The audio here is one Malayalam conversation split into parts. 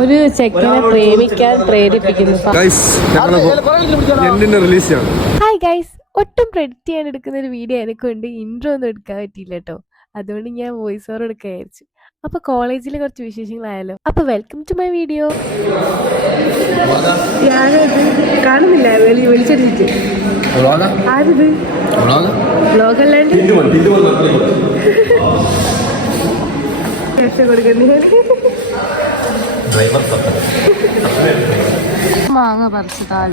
ഒരു ചെക്കനെ പ്രേമിക്കാൻ പ്രേരിപ്പിക്കുന്നു. ഹായ് ഗൈസ്, ഒട്ടും പ്രെഡിക്റ്റ് ചെയ്യാൻ എടുക്കുന്ന ഒരു വീഡിയോ എനക്കുണ്ട്. ഇൻട്രോ ഒന്നും എടുക്കാൻ പറ്റിയില്ല കേട്ടോ. അതുകൊണ്ട് ഞാൻ വോയിസ് ഓവർ എടുക്കാൻ വിചാരിച്ചു. അപ്പൊ കോളേജിലെ കുറച്ച് വിശേഷങ്ങളായാലോ. അപ്പൊ വെൽക്കം ടു മൈ വീഡിയോ. ഞാനത് കാണുന്നില്ല, വിളിച്ചടിച്ചിട്ട് ആരിത് വ്ലോഗല്ലാണ്ട് മാങ്ങ പറിച്ചതാൽ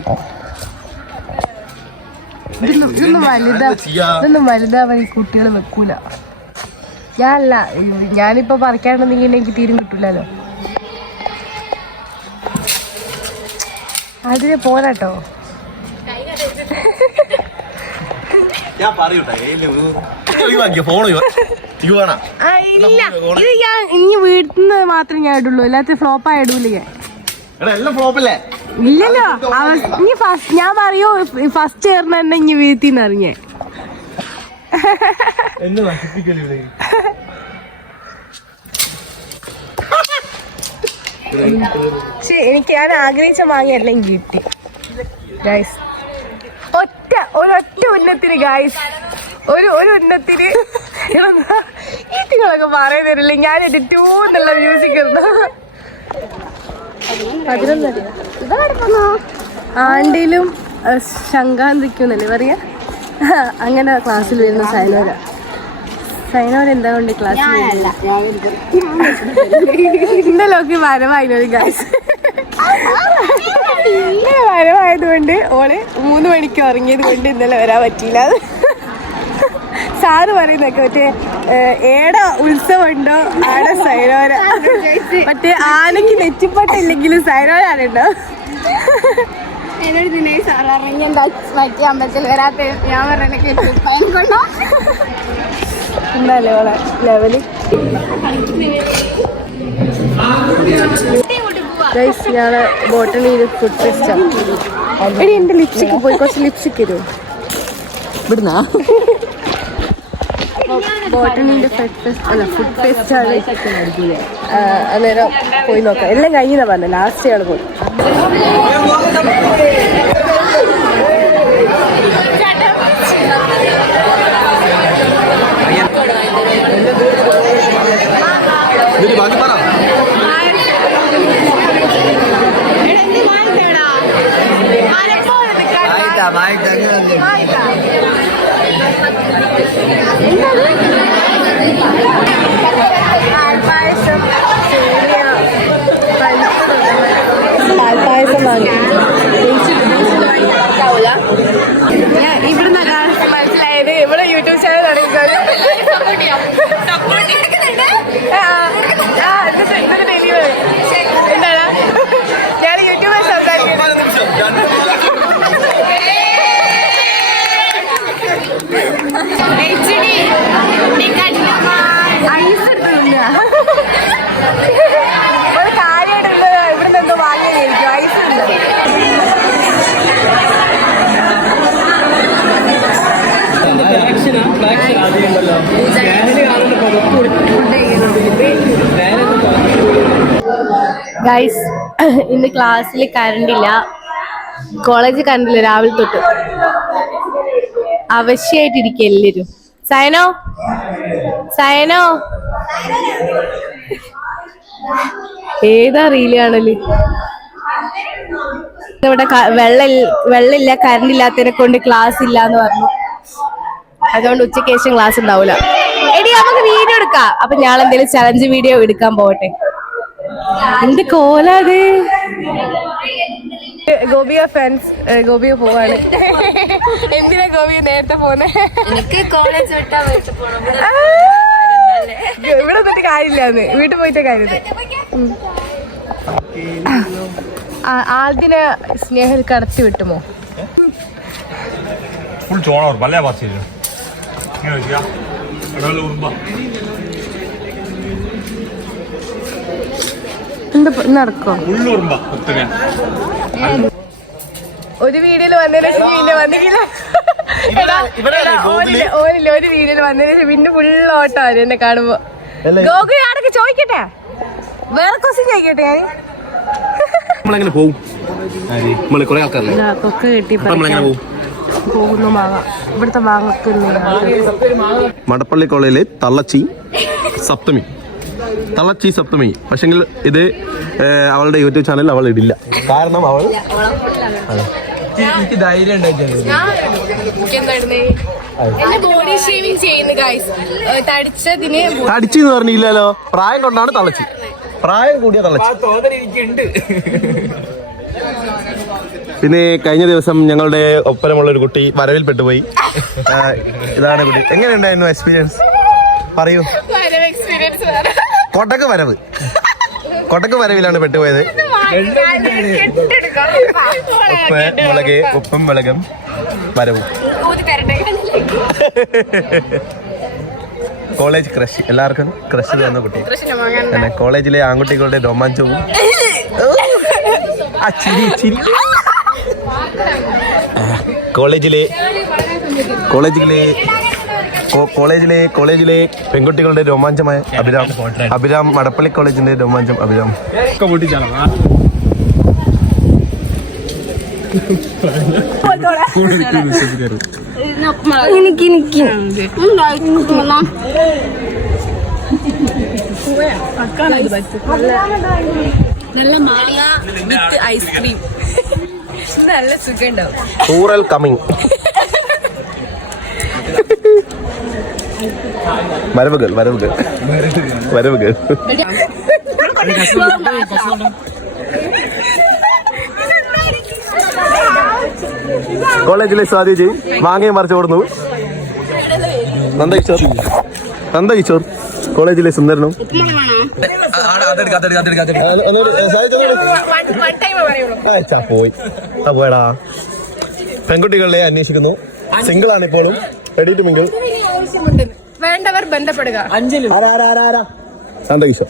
ഇതൊന്നും വലുതാവാൻ ഈ കുട്ടികൾ വെക്കൂല. ഞാനിപ്പോ പറിക്കാണ്ടെന്നെങ്കിൽ എനിക്ക് തീരും കിട്ടൂലോ. അതിന് പോരാട്ടോ. ഇല്ല, ഇത് ഞാൻ ഇനി വീട്ടിന്ന് മാത്രമേ ഞാൻ ഇടുള്ളൂ, അല്ലാത്ത ഫ്ലോപ്പായി ഇടൂല ഞാൻ. ഇല്ലല്ലോ, ഇനി ഫസ്റ്റ് ഞാൻ പറയൂ, ഫസ്റ്റ് ചേർന്ന് തന്നെ ഇനി വീട്ടിന്ന് അറിഞ്ഞേ. എനിക്ക് ഞാൻ ആഗ്രഹിച്ച മാങ്ങയല്ല എനിക്ക് കിട്ടി ഗൈസ്. ഒരൊറ്റ ഉന്നത്തിന് ഗൈസ്, ഒരു ഉന്നത്തിന് ഈറ്റിങ്ങളൊക്കെ പറയുന്നില്ല. ഞാൻ എന്റെ ടൂ എന്നുള്ള മ്യൂസിക് ആണ്ടിലും ശങ്കാന്തിക്കുന്നല്ലേ പറയാ. അങ്ങനെ ക്ലാസ്സിൽ വരുന്ന സൈനോര എന്താ കൊണ്ട് ക്ലാസ്സിൽ ഇന്നലൊക്കെ വരവായിരുന്നു ഗൈസ്. ഇന്നലെ വരവായതുകൊണ്ട് ഓള് 3 മണിക്ക് ഉറങ്ങിയത് കൊണ്ട് ഇന്നലെ വരാൻ പറ്റിയില്ല. സാറ് പറയുന്നൊക്കെ മറ്റേ ഏടെ ഉത്സവം ഉണ്ടോ ആടെ സൈനോര, മറ്റേ ആനയ്ക്ക് നെറ്റിപ്പട്ടില്ലെങ്കിലും സൈനോര ആണുണ്ടോ. എന്നോട് ദിനേശ് സാർ പറഞ്ഞു മറ്റേ അമ്പലത്തിൽ വരാത്ത. ഞാൻ പറഞ്ഞോ എന്നല്ലേ ഓളെ ലെവല്. ഞങ്ങളെ ബോട്ടണിയിൽ ഫുഡ് ഫെസ്റ്റാണ്. എടി എന്റെ ലിപ്സ്റ്റിക്ക് പോയി, കുറച്ച് ലിപ്സ്റ്റിക്ക് തരുമോ ഇവിടുന്നാ. ബോട്ടണിന്റെ ഫുഡ് ഫെസ്റ്റാണ്. അന്നേരം പോയി നോക്കാം. എല്ലാം കഴിഞ്ഞാ പറഞ്ഞത്, ലാസ്റ്റ് ആള് പോയി. പാൽപ്പായസം വാങ്ങി ഇവിടുന്ന് മനസ്സിലായത്. ഇവിടെ യൂട്യൂബ് ചാനൽ തുടങ്ങിക്കോളൂ. എന്താണ് ഞാൻ യൂട്യൂബിൽ സംസാരിക്കുന്നത്. ഐസ് എടുത്തില്ല, ഒരു കാര്യമായിട്ടുള്ളത് ഇവിടുന്ന് എന്തോ വാങ്ങിയായിരിക്കും. ഐസ് ഉണ്ട്. ഗൈസ്, ഇന്ന് ക്ലാസ്സിൽ കറണ്ടില്ല, കോളേജിൽ കറണ്ടില്ല. രാവിലെ തൊട്ട് അവശ്യമായിട്ടിരിക്കുക എല്ലാരും. സയനോ ഏതാ റീലാണല്ലേ. ഇവിടെ വെള്ളമില്ല, കറണ്ട് ഇല്ലാത്തതിനെ കൊണ്ട് ക്ലാസ് ഇല്ലാന്ന് പറഞ്ഞു. അതുകൊണ്ട് ഉച്ചയ്ക്ക് ശേഷം ക്ലാസ് ഉണ്ടാവൂല. എടി നമുക്ക് വീഡിയോ എടുക്കാം. അപ്പൊ ഞാൻ എന്തെങ്കിലും ചലഞ്ച് വീഡിയോ എടുക്കാൻ പോകട്ടെ. എന്ത് കോലത്. ഗോപിയ ഫാൻസ് ഗോപിയ പോവാണ്. എന്തിനാ ഗോപിയ നേരത്തെ പോന്നെ? എനിക്ക് കോളേജ് വിട്ടാ വീട്ടിൽ പോണം. ഇവിടെ പോയിട്ട് കാര്യമില്ലാന്ന്, വീട്ടിൽ പോയിട്ടേ കാര്യം. ആദ്യനെ സ്നേഹം കടത്തി വിട്ടുമോ? നടക്കോ? ഒരു വീഡിയോയിൽ വന്നതിന് ശേഷം പിന്നെ വന്നിട്ടില്ല. ഓനില്ല, ഒരു വീഡിയോയിൽ വന്നതിന് ശേഷം പിന്നെ ഫുള്ള് ഓട്ടം എന്നെ കാണുമ്പോ. ഗോകുൽ ആരൊക്കെ ചോദിക്കട്ടെ, വേറെ ക്വസ്റ്റ്യൻ ചോദിക്കട്ടെ ഞാൻ. നമ്മളെങ്ങനെ പോവും? നമ്മള് കുറെ ആൾക്കാരല്ലേ, കൊക്ക കെട്ടി നമ്മളെങ്ങനെ പോവും? പോകുന്നു മാങ്ങ. ഇവിടുത്തെ മാങ്ങക്ക് മടപ്പള്ളി കോളേജിലെ തള്ളച്ചി സപ്തമി. പക്ഷെങ്കിൽ ഇത് അവളുടെ യൂട്യൂബ് ചാനലിൽ അവൾ ഇടില്ല. കാരണം അവൾ എനിക്ക് ധൈര്യം ബോഡി ഷേവിംഗ് ചെയ്യുന്നു ഗൈസ്. തടിച്ചെന്ന് പറഞ്ഞില്ലല്ലോ. പ്രായം കൊണ്ടാണ് തള്ളച്ചി. പ്രായം കൂടിയ തള്ളച്ചി. പിന്നെ കഴിഞ്ഞ ദിവസം ഞങ്ങളുടെ ഒപ്പരമുള്ള ഒരു കുട്ടി വരവിൽ പെട്ടുപോയി. ഇതാണ് കുട്ടി. എങ്ങനെയുണ്ടായിരുന്നു എക്സ്പീരിയൻസ്? പറയൂ. കൊട്ടക്ക് വരവിലാണ് പെട്ടുപോയത്. ഉപ്പും മുളകും വരവും. College crush. എല്ലാവർക്കും ക്രഷ് തന്ന കുട്ടി. കോളേജിലെ ആൺകുട്ടികളുടെ രോമാഞ്ചവും കോളേജിലെ പെൺകുട്ടികളുടെ രോമാഞ്ചമായ അഭിരാം മടപ്പള്ളി കോളേജിന്റെ രോമാഞ്ചം അഭിരാം. നല്ല മാങ്ങ വിത്ത് ഐസ്ക്രീം. നല്ല സുഖം ഉണ്ടാവും. Rural coming. വരവുകൾ. കോളേജിലെ സ്വാധീജി മാങ്ങയും മറിച്ച് ഓടുന്നു. നന്ദകിഷോർ കോളേജിലെ സുന്ദരനും. പോയടാ. പെൺകുട്ടികളെ അന്വേഷിക്കുന്നു. സിംഗിൾ ആണ് ഇപ്പോഴും. Ready to mingle. വേണ്ടവർ ബന്ധപ്പെടുക. നന്ദകിഷോർ.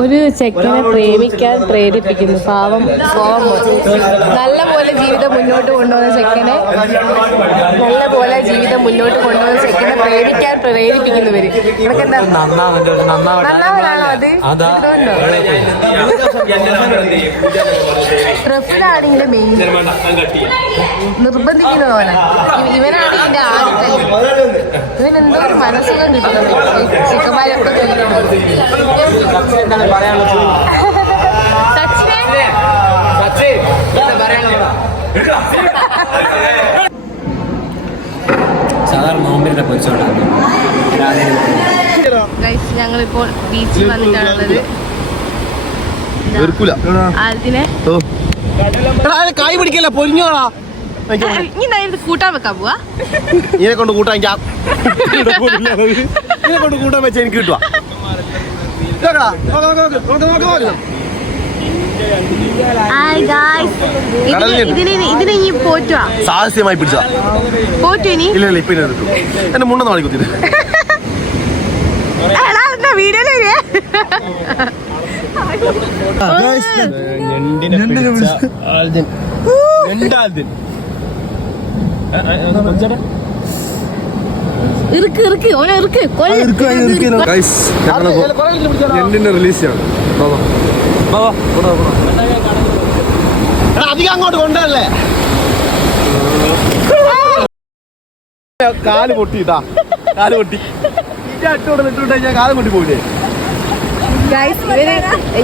ഒരു ചെക്കനെ പ്രേമിക്കാൻ പ്രേരിപ്പിക്കുന്നു. പാവം നല്ല പോലെ ജീവിതം മുന്നോട്ട് കൊണ്ടുപോകുന്ന ചെക്കനെ പ്രേമിക്കാൻ പ്രേരിപ്പിക്കുന്നവര്. നിനക്കെന്താ നന്നാവനാണോ അത്? റഫിലാണെങ്കിൽ മെയിൻ നിർബന്ധിക്കുന്ന പോലെ. ഇവനാണ് ഇതിന്റെ ആദ്യത്തെ. ഇവനെന്തോ ഒരു മനസ്സുഖം കിട്ടുന്നത്. ചിക്കന്മാരൊക്കെ ഞങ്ങളിപ്പോൾ ബീച്ചിൽ വന്നിട്ടാണുള്ളത്. അതിനെ കായ് പിടിക്കല്ല പൊരിഞ്ഞോളാ. കൂട്ടാൻ വെക്കാൻ പോവാ. ഇതിനെ കൊണ്ട് കൂട്ടാൻ വെച്ചാൽ എനിക്ക് കിട്ടുക. ഇതിനെ ഇനി പോറ്റുവാ. സാഹസ്യമായി പിടിച്ചാ പോറ്റു. ഇനി ഇല്ല ഇപ്പൊ എന്നെ മുണ്ടെന്ന് മണി കുത്തിട്ട് വീഡിയോയില് റിലീസ് അധികം അങ്ങോട്ട് കൊണ്ടല്ലേ. കാല് പൊട്ടിട്ടാ. കാല് പൊട്ടി. ഞാൻ കാല് പൊട്ടി പോയില്ലേ.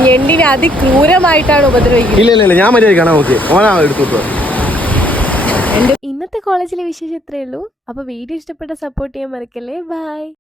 ഞെണ്ടിനെ അതിക്രൂരമായിട്ടാണ് ഉപദ്രവിക്കുന്നത്. ഇല്ല ഞാൻ മര്യാദ കാണാൻ. ഓക്കെ ഓനാ എടുത്തു. ഇന്നത്തെ കോളേജിലെ വിശേഷം ഇത്രയേ ഉള്ളൂ. അപ്പൊ വീഡിയോ ഇഷ്ടപ്പെട്ട സപ്പോർട്ട് ചെയ്യാൻ മറക്കല്ലേ. ബൈ.